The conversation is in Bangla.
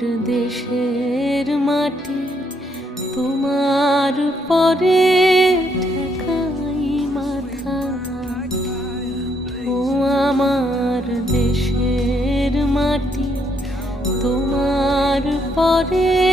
দেশের মাটি তোমার পরে ঠেকাই মাথা। ও আমার দেশের মাটি তোমার পরে